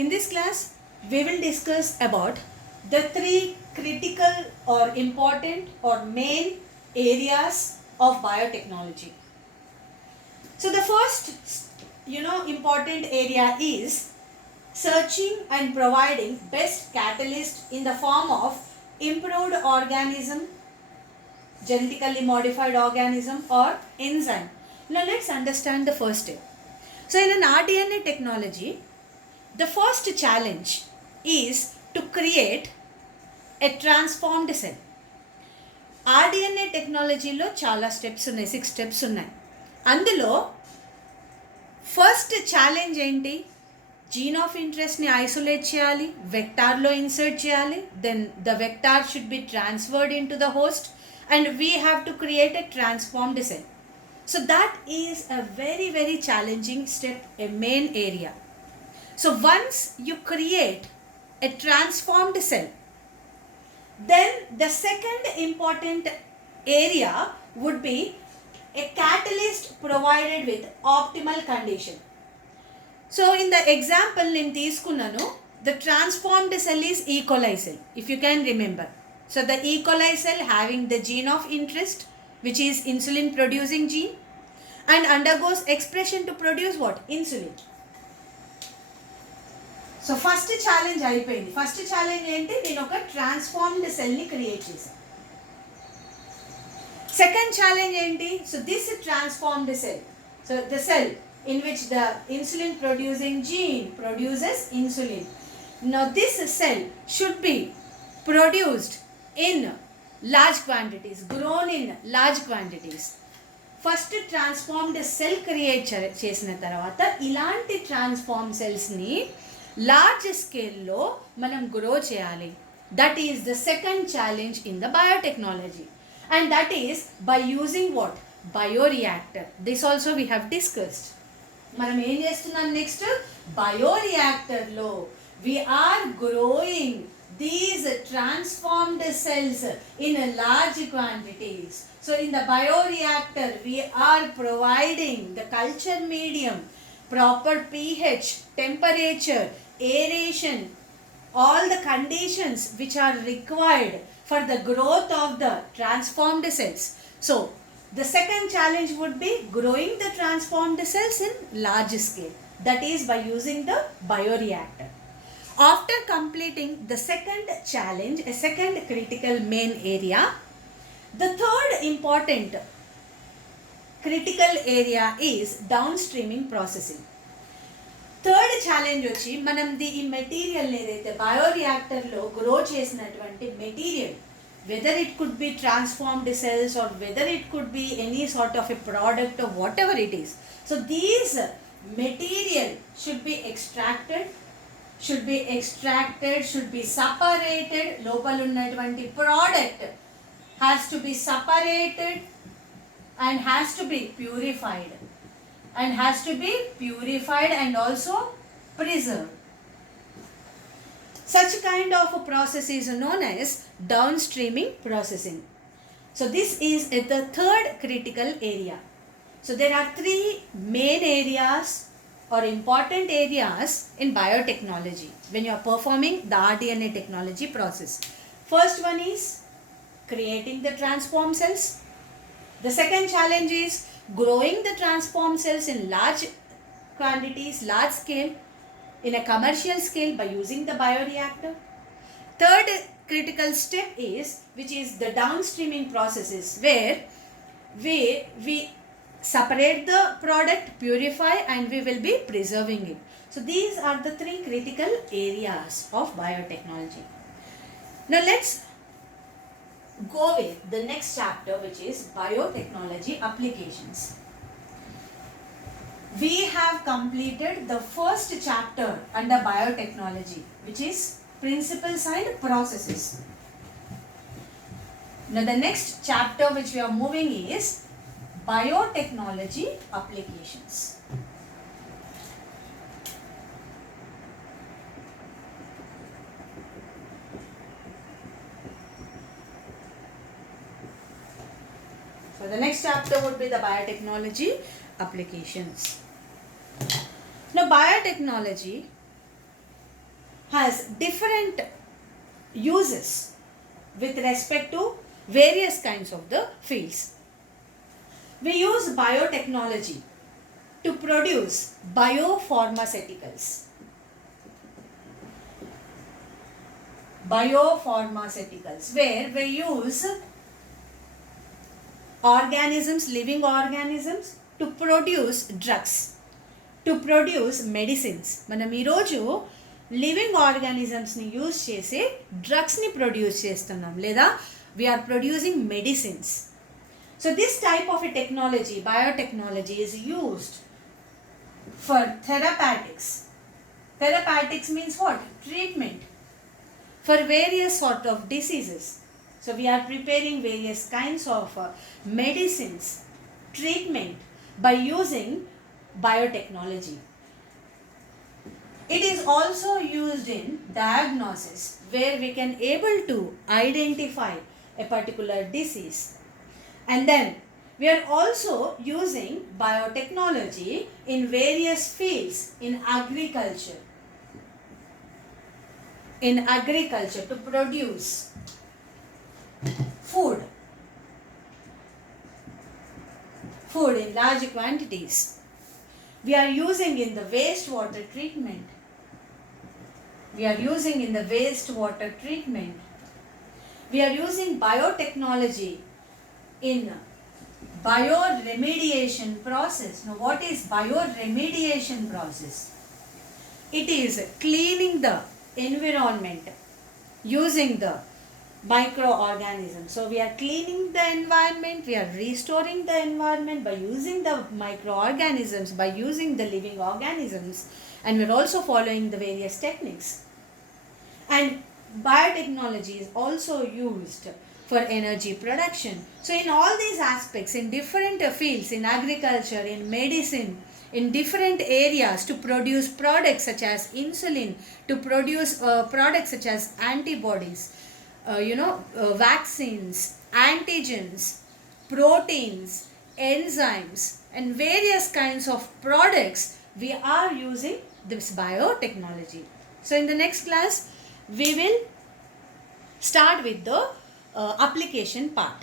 In this class, we will discuss about the three critical or important or main areas of biotechnology. So the first, important area is searching and providing best catalyst in the form of improved organism, genetically modified organism or enzyme. Now let's understand the first step. So in an rDNA technology, the first challenge is to create a transformed cell. rDNA టెక్నాలజీలో చాలా steps ఉన్నాయి, 6 steps ఉన్నాయి. అందులో first challenge ఏంటి? Gene of ఇంట్రెస్ట్ని isolate చేయాలి, వెక్టార్లో insert చేయాలి, then the vector should be transferred in to the host and we have to create a transformed cell. So that is a very, very challenging step, a main area. So once you create a transformed cell, then the second important area would be a catalyst provided with optimal condition. So in the example in తీసుకున్నాను, the transformed cell is E. coli cell, if you can remember. So the E. coli cell having the gene of interest, which is insulin producing gene, and undergoes expression to produce what? Insulin. So first challenge అయిపోయింది. First challenge ఏంటి? నేను ఒక transformed సెల్ని create చేశాను. Second challenge ఏంటి? So this transformed cell, so the cell in which the insulin producing gene produces insulin. Now this cell should be produced in large quantities, grown in large quantities. First transformed cell create చేసిన తర్వాత ఇలాంటి transform సెల్స్ని large స్కేల్లో మనం grow చేయాలి. That is the second challenge in the biotechnology and that is by using what? Bioreactor. This also we have discussed. మనం ఏం చేస్తున్నాం next? బయోరియాక్టర్లో we are growing these transformed cells in large quantities. So in the bioreactor we are providing the culture medium, proper pH, temperature, aeration, all the conditions which are required for the growth of the transformed cells. So the second challenge would be growing the transformed cells in large scale, that is by using the bioreactor. After completing the second challenge, a second critical main area, the third important critical area is downstreaming processing. Third challenge వచ్చి మనది ఈ material ఏదైతే బయోరియాక్టర్లో grow చేసినటువంటి material, whether it could be transformed cells or whether it could be any sort of a product or whatever it is. So these material should be extracted, should be separated. లోపల ఉన్నటువంటి product has to be separated and has to be purified and also preserved. Such kind of a process is known as downstreaming processing. So this is the third critical area. So there are three main areas or important areas in biotechnology when you are performing the rDNA technology process. First one is creating the transformed cells. The second challenge is growing the transformed cells in large quantities, large scale, in a commercial scale by using the bioreactor. Third critical step is, which is the downstreaming processes, where we separate the product, purify, and we will be preserving it. So these are the three critical areas of biotechnology. Now let's go with the next chapter, which is biotechnology applications. We have completed the first chapter under biotechnology, which is principles and processes. Now the next chapter which we are moving is biotechnology applications. So the next chapter would be the biotechnology applications. Now biotechnology has different uses with respect to various kinds of the fields. We use biotechnology to produce biopharmaceuticals. Biopharmaceuticals, where we use organisms, living organisms, to produce drugs, to produce medicines. మనం ఈరోజు living ఆర్గానిజమ్స్ని use చేసి డ్రగ్స్ని produce చేస్తున్నాం, లేదా we're producing medicines. So this type of a technology, biotechnology, is used for therapeutics. Therapeutics means what? Treatment for various sort of diseases. So we are preparing various kinds of medicines, treatment by using biotechnology. It is also used in diagnosis, where we can able to identify a particular disease. And then we are also using biotechnology in various fields in agriculture. In agriculture, to produce food in large quantities. We are using in the wastewater treatment. We are using in the wastewater treatment. We are using biotechnology in bioremediation process. Now, what is bioremediation process? It is cleaning the environment using the microorganisms. So we are cleaning the environment, we are restoring the environment by using the microorganisms, by using the living organisms, and we are also following the various techniques. And biotechnology is also used for energy production. So in all these aspects, in different fields, in agriculture, in medicine, in different areas, to produce products such as insulin, to produce products such as antibodies, vaccines, antigens, proteins, enzymes, and various kinds of products, we are using this biotechnology. So in the next class, we will start with the application part.